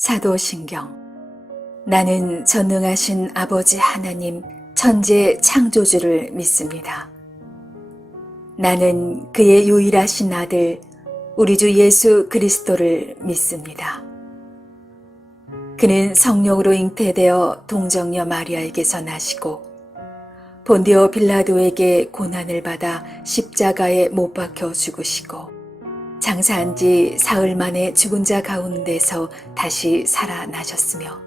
사도신경. 나는 전능하신 아버지 하나님 천재 창조주를 믿습니다. 나는 그의 유일하신 아들 우리 주 예수 그리스도를 믿습니다. 그는 성령으로 잉태되어 동정녀 마리아에게서 나시고 본디오 빌라도에게 고난을 받아 십자가에 못 박혀 죽으시고 장사한 지 사흘 만에 죽은 자 가운데서 다시 살아나셨으며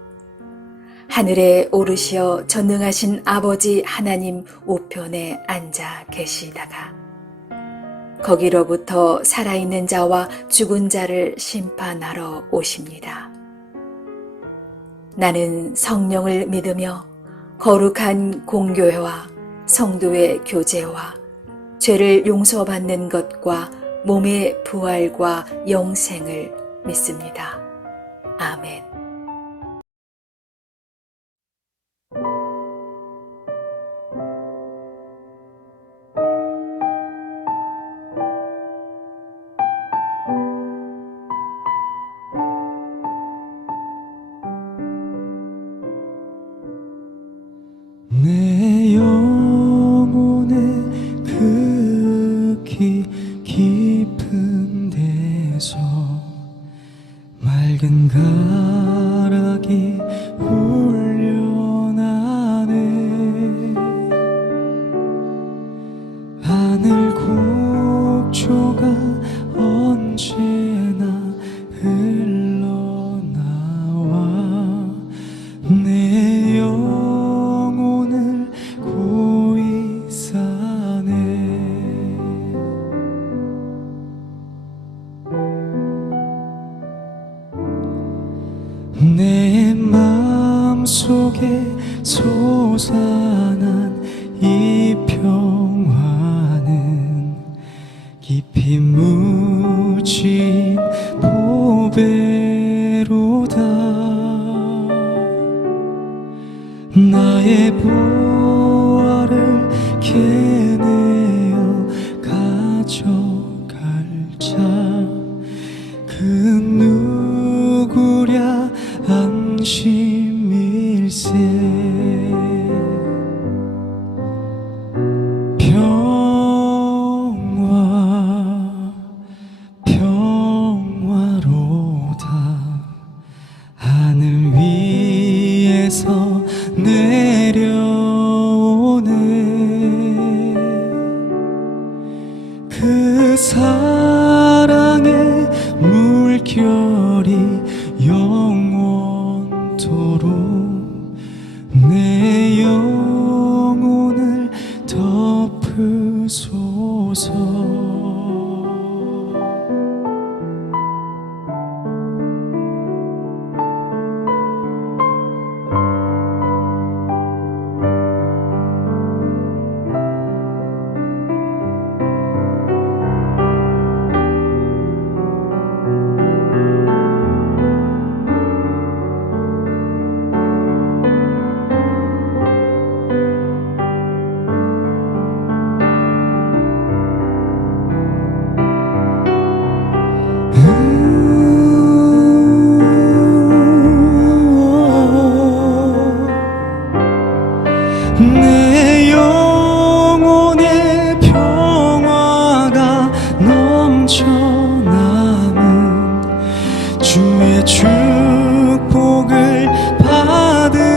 하늘에 오르시어 전능하신 아버지 하나님 우편에 앉아 계시다가 거기로부터 살아있는 자와 죽은 자를 심판하러 오십니다. 나는 성령을 믿으며 거룩한 공교회와 성도의 교제와 죄를 용서받는 것과 몸의 부활과 영생을 믿습니다. 아멘. 내 영혼의 극히 깊은 데서 맑은 가락이 울려나네. 하늘 곡조가 언제나 흘러나와 내 영혼을 고이 싸네. 내 마음속에 솟아난 이 평화는 깊이 묻힌 보배로다. 나의 보화를 캐내어 가져갈 자 그 누구랴 안심일세. 평화로다. 하늘 위에서 내려오네. 그 사랑의 물결이 영원토록 내 영혼을 덮으소서. 내 영혼의 평화가 넘쳐나는 주의 축복을 받음이라.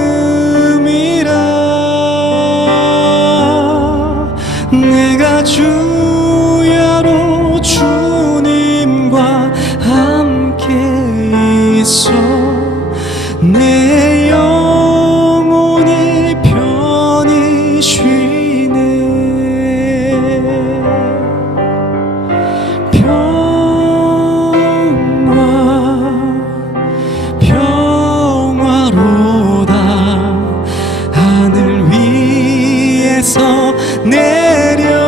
내가 주야로 주님과 함께 있어 내 영혼이 편히 쉬네. 평화로다. 하늘 위에서 내려오네.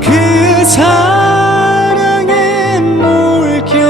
그 사랑의 물결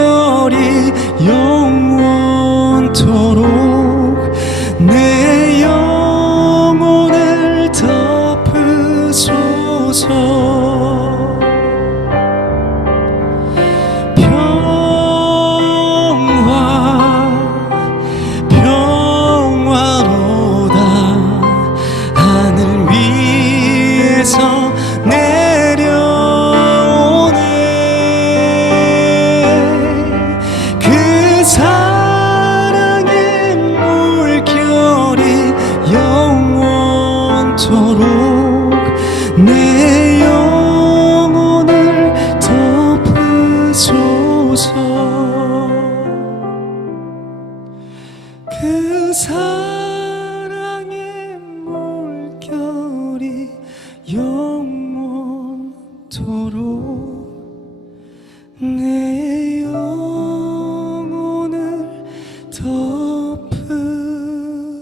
내 영혼을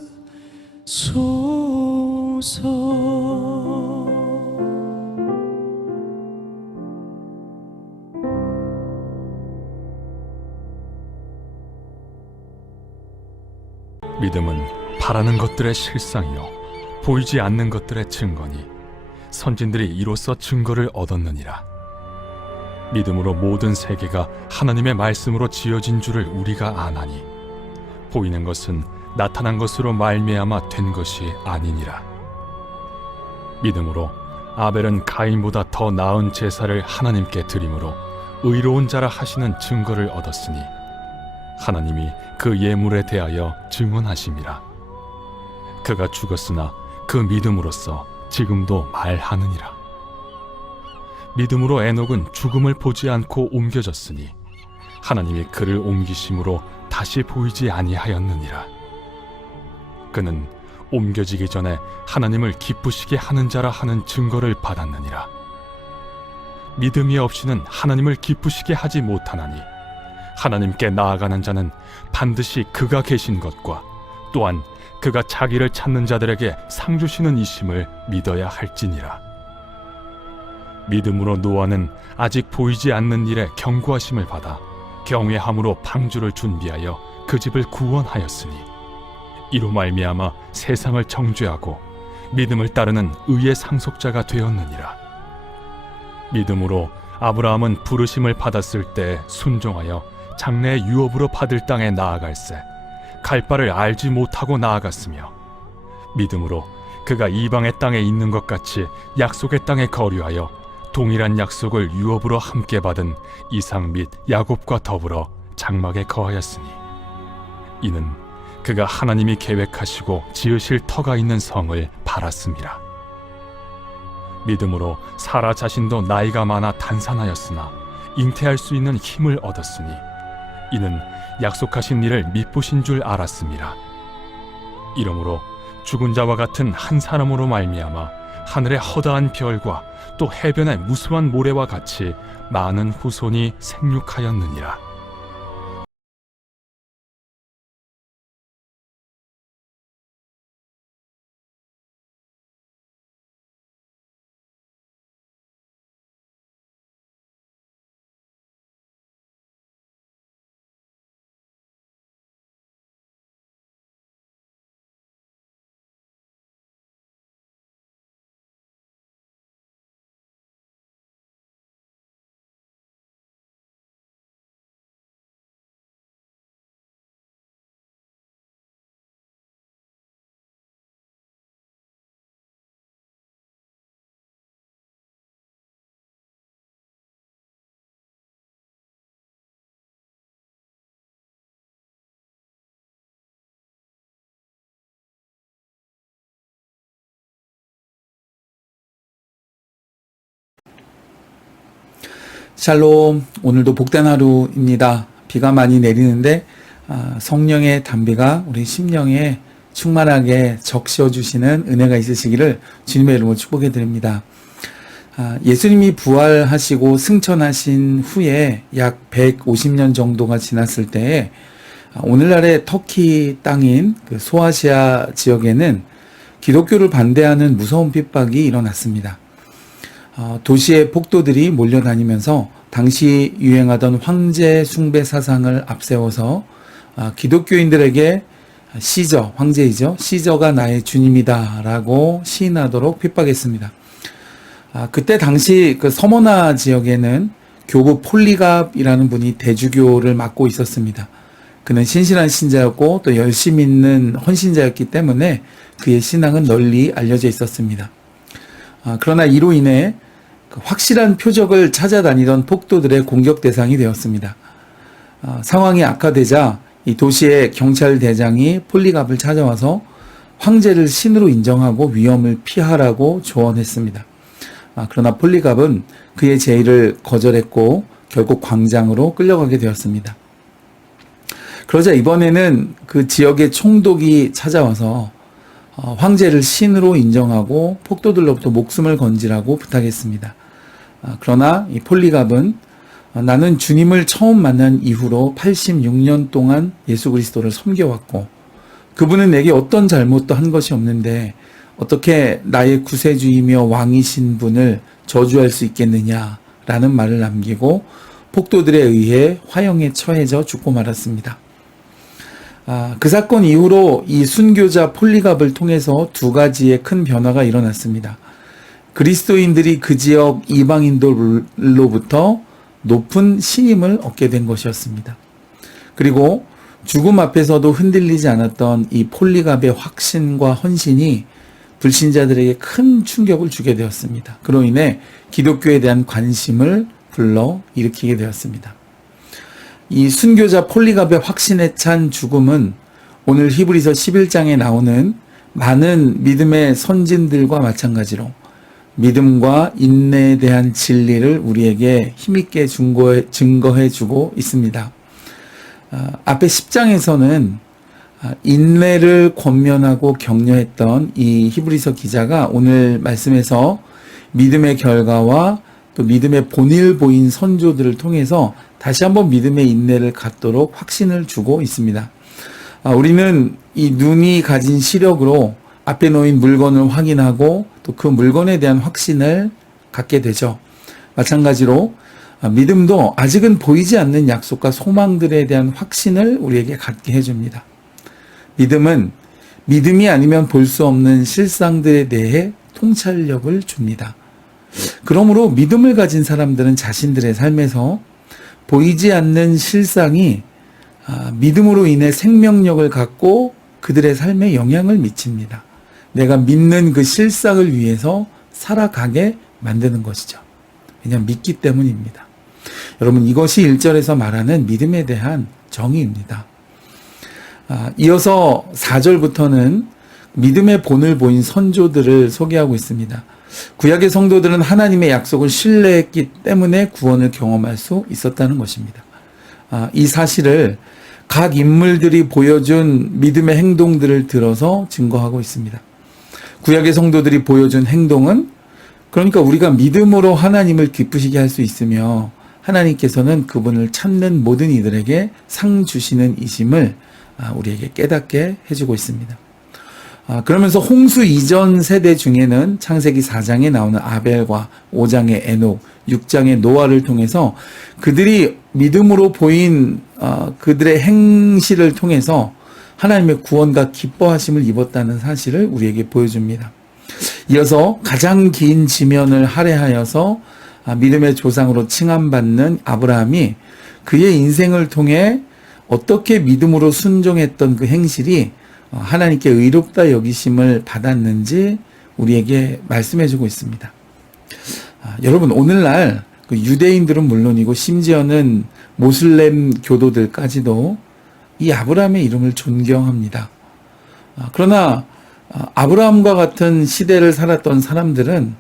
덮으소서. 믿음은 바라는 것들의 실상이요 보이지 않는 것들의 증거니 선진들이 이로써 증거를 얻었느니라. 믿음으로 모든 세계가 하나님의 말씀으로 지어진 줄을 우리가 아나니 보이는 것은 나타난 것으로 말미암아 된 것이 아니니라. 믿음으로 아벨은 가인보다 더 나은 제사를 하나님께 드림으로 의로운 자라 하시는 증거를 얻었으니 하나님이 그 예물에 대하여 증언하심이라. 그가 죽었으나 그 믿음으로써 지금도 말하느니라. 믿음으로 에녹은 죽음을 보지 않고 옮겨졌으니 하나님이 그를 옮기심으로 다시 보이지 아니하였느니라. 그는 옮겨지기 전에 하나님을 기쁘시게 하는 자라 하는 증거를 받았느니라. 믿음이 없이는 하나님을 기쁘시게 하지 못하나니 하나님께 나아가는 자는 반드시 그가 계신 것과 또한 그가 자기를 찾는 자들에게 상 주시는 이심을 믿어야 할지니라. 믿음으로 노아는 아직 보이지 않는 일에 경고하심을 받아 경외함으로 방주를 준비하여 그 집을 구원하였으니 이로 말미암아 세상을 정죄하고 믿음을 따르는 의의 상속자가 되었느니라. 믿음으로 아브라함은 부르심을 받았을 때 순종하여 장래의 유업으로 받을 땅에 나아갈새 갈 바를 알지 못하고 나아갔으며 믿음으로 그가 이방의 땅에 있는 것 같이 약속의 땅에 거류하여 동일한 약속을 유업으로 함께 받은 이삭 및 야곱과 더불어 장막에 거하였으니 이는 그가 하나님이 계획하시고 지으실 터가 있는 성을 바랐음이라. 믿음으로 사라 자신도 나이가 많아 단산하였으나 잉태할 수 있는 힘을 얻었으니 이는 약속하신 일을 믿으신 줄 알았음이라. 이러므로 죽은 자와 같은 한 사람으로 말미암아 하늘의 허다한 별과 또 해변의 무수한 모래와 같이 많은 후손이 생육하였느니라. 샬롬, 오늘도 복된 하루입니다. 비가 많이 내리는데 성령의 단비가 우리 심령에 충만하게 적셔 주시는 은혜가 있으시기를 주님의 이름으로 축복해 드립니다. 예수님이 부활하시고 승천하신 후에 약 150년 정도가 지났을 때에 오늘날의 터키 땅인 그 소아시아 지역에는 기독교를 반대하는 무서운 핍박이 일어났습니다. 도시의 폭도들이 몰려다니면서 당시 유행하던 황제 숭배 사상을 앞세워서 기독교인들에게 시저, 황제이죠. 시저가 나의 주님이다 라고 시인하도록 핍박했습니다. 그때 당시 그 서머나 지역에는 교부 폴리갑이라는 분이 대주교를 맡고 있었습니다. 그는 신실한 신자였고 또 열심히 있는 헌신자였기 때문에 그의 신앙은 널리 알려져 있었습니다. 그러나 이로 인해 확실한 표적을 찾아다니던 폭도들의 공격 대상이 되었습니다. 상황이 악화되자 이 도시의 경찰대장이 폴리갑을 찾아와서 황제를 신으로 인정하고 위험을 피하라고 조언했습니다. 그러나 폴리갑은 그의 제의를 거절했고 결국 광장으로 끌려가게 되었습니다. 그러자 이번에는 그 지역의 총독이 찾아와서 황제를 신으로 인정하고 폭도들로부터 목숨을 건지라고 부탁했습니다. 그러나 이 폴리갑은 나는 주님을 처음 만난 이후로 86년 동안 예수 그리스도를 섬겨왔고 그분은 내게 어떤 잘못도 한 것이 없는데 어떻게 나의 구세주이며 왕이신 분을 저주할 수 있겠느냐라는 말을 남기고 폭도들에 의해 화형에 처해져 죽고 말았습니다. 그 사건 이후로 이 순교자 폴리갑을 통해서 두 가지의 큰 변화가 일어났습니다. 그리스도인들이 그 지역 이방인들로부터 높은 신임을 얻게 된 것이었습니다. 그리고 죽음 앞에서도 흔들리지 않았던 이 폴리갑의 확신과 헌신이 불신자들에게 큰 충격을 주게 되었습니다. 그로 인해 기독교에 대한 관심을 불러 일으키게 되었습니다. 이 순교자 폴리갑의 확신에 찬 죽음은 오늘 히브리서 11장에 나오는 많은 믿음의 선진들과 마찬가지로 믿음과 인내에 대한 진리를 우리에게 힘있게 증거해 주고 있습니다. 앞에 10장에서는 인내를 권면하고 격려했던 이 히브리서 기자가 오늘 말씀에서 믿음의 결과와 또 믿음의 본일 보인 선조들을 통해서 다시 한번 믿음의 인내를 갖도록 확신을 주고 있습니다. 우리는 이 눈이 가진 시력으로 앞에 놓인 물건을 확인하고 또 그 물건에 대한 확신을 갖게 되죠. 마찬가지로 믿음도 아직은 보이지 않는 약속과 소망들에 대한 확신을 우리에게 갖게 해줍니다. 믿음은 믿음이 아니면 볼 수 없는 실상들에 대해 통찰력을 줍니다. 그러므로 믿음을 가진 사람들은 자신들의 삶에서 보이지 않는 실상이 믿음으로 인해 생명력을 갖고 그들의 삶에 영향을 미칩니다. 내가 믿는 그 실상을 위해서 살아가게 만드는 것이죠. 왜냐하면 믿기 때문입니다. 여러분, 이것이 1절에서 말하는 믿음에 대한 정의입니다. 이어서 4절부터는 믿음의 본을 보인 선조들을 소개하고 있습니다. 구약의 성도들은 하나님의 약속을 신뢰했기 때문에 구원을 경험할 수 있었다는 것입니다. 이 사실을 각 인물들이 보여준 믿음의 행동들을 들어서 증거하고 있습니다. 구약의 성도들이 보여준 행동은 그러니까 우리가 믿음으로 하나님을 기쁘시게 할 수 있으며 하나님께서는 그분을 찾는 모든 이들에게 상 주시는 이심을 우리에게 깨닫게 해주고 있습니다. 그러면서 홍수 이전 세대 중에는 창세기 4장에 나오는 아벨과 5장의 에녹, 6장의 노아를 통해서 그들이 믿음으로 보인 그들의 행실을 통해서 하나님의 구원과 기뻐하심을 입었다는 사실을 우리에게 보여줍니다. 이어서 가장 긴 지면을 할애하여서 믿음의 조상으로 칭함받는 아브라함이 그의 인생을 통해 어떻게 믿음으로 순종했던 그 행실이 하나님께 의롭다 여기심을 받았는지 우리에게 말씀해주고 있습니다. 여러분, 오늘날 그 유대인들은 물론이고 심지어는 모슬렘 교도들까지도 이 아브라함의 이름을 존경합니다. 그러나 아브라함과 같은 시대를 살았던 사람들은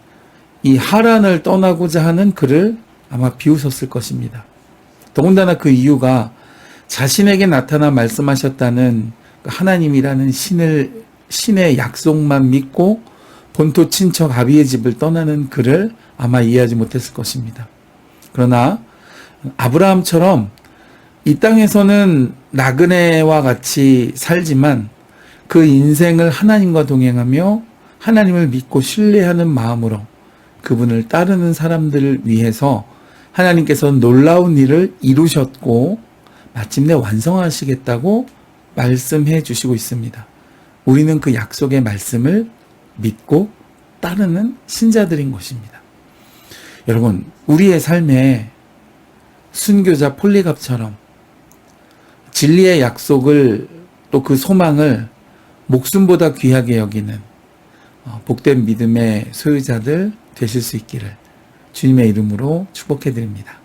이 하란을 떠나고자 하는 그를 아마 비웃었을 것입니다. 더군다나 그 이유가 자신에게 나타나 말씀하셨다는 하나님이라는 신의 약속만 믿고 본토 친척 아비의 집을 떠나는 그를 아마 이해하지 못했을 것입니다. 그러나 아브라함처럼 이 땅에서는 나그네와 같이 살지만 그 인생을 하나님과 동행하며 하나님을 믿고 신뢰하는 마음으로 그분을 따르는 사람들을 위해서 하나님께서는 놀라운 일을 이루셨고 마침내 완성하시겠다고 말씀해 주시고 있습니다. 우리는 그 약속의 말씀을 믿고 따르는 신자들인 것입니다. 여러분, 우리의 삶에 순교자 폴리갑처럼 진리의 약속을 또 그 소망을 목숨보다 귀하게 여기는 복된 믿음의 소유자들 되실 수 있기를 주님의 이름으로 축복해 드립니다.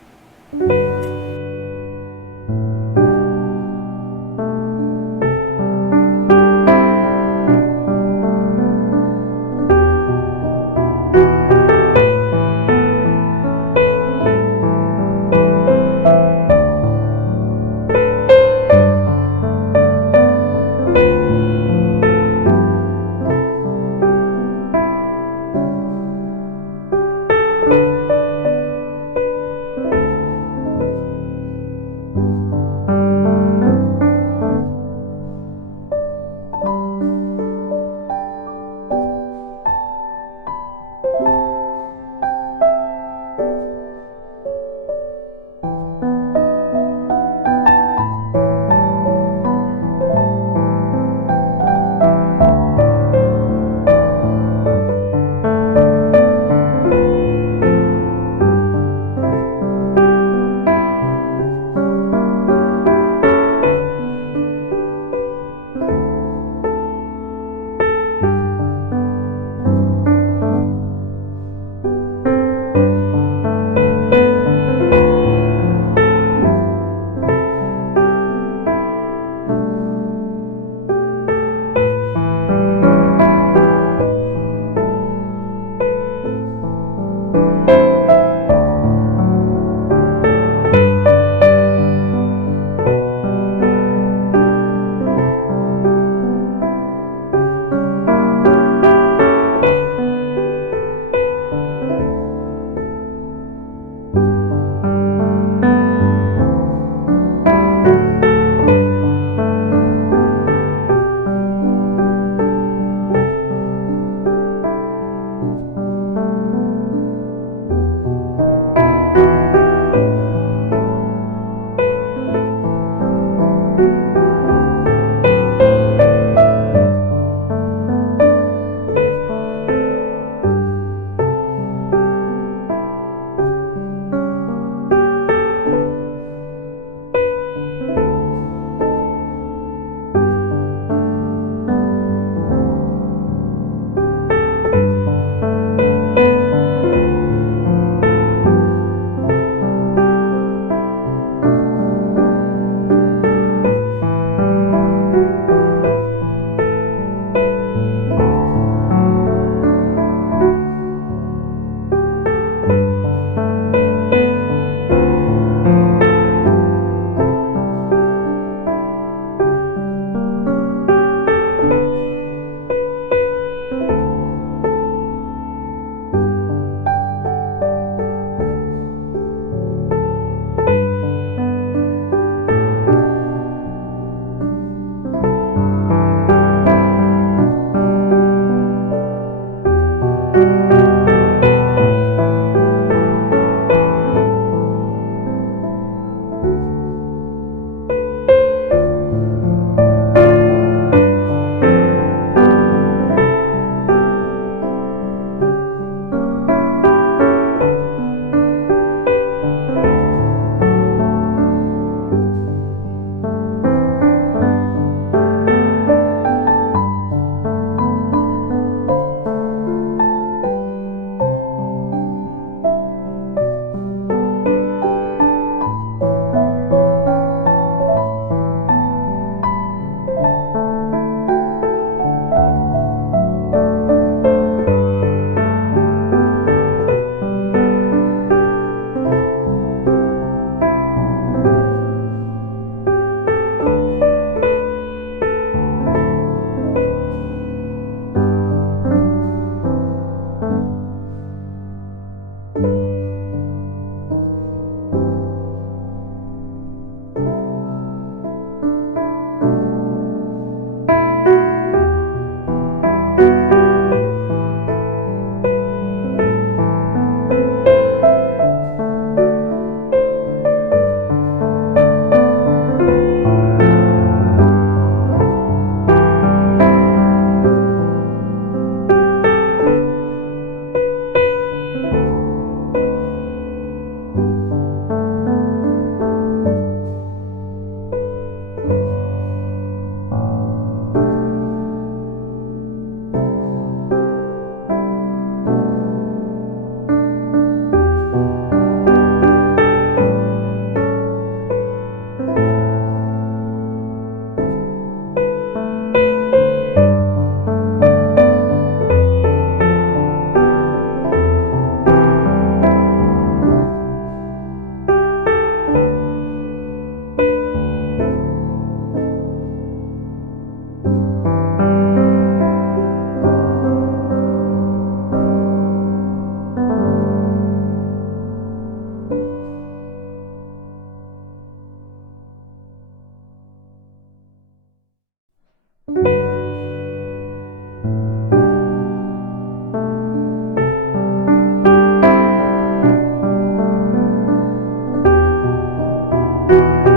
주님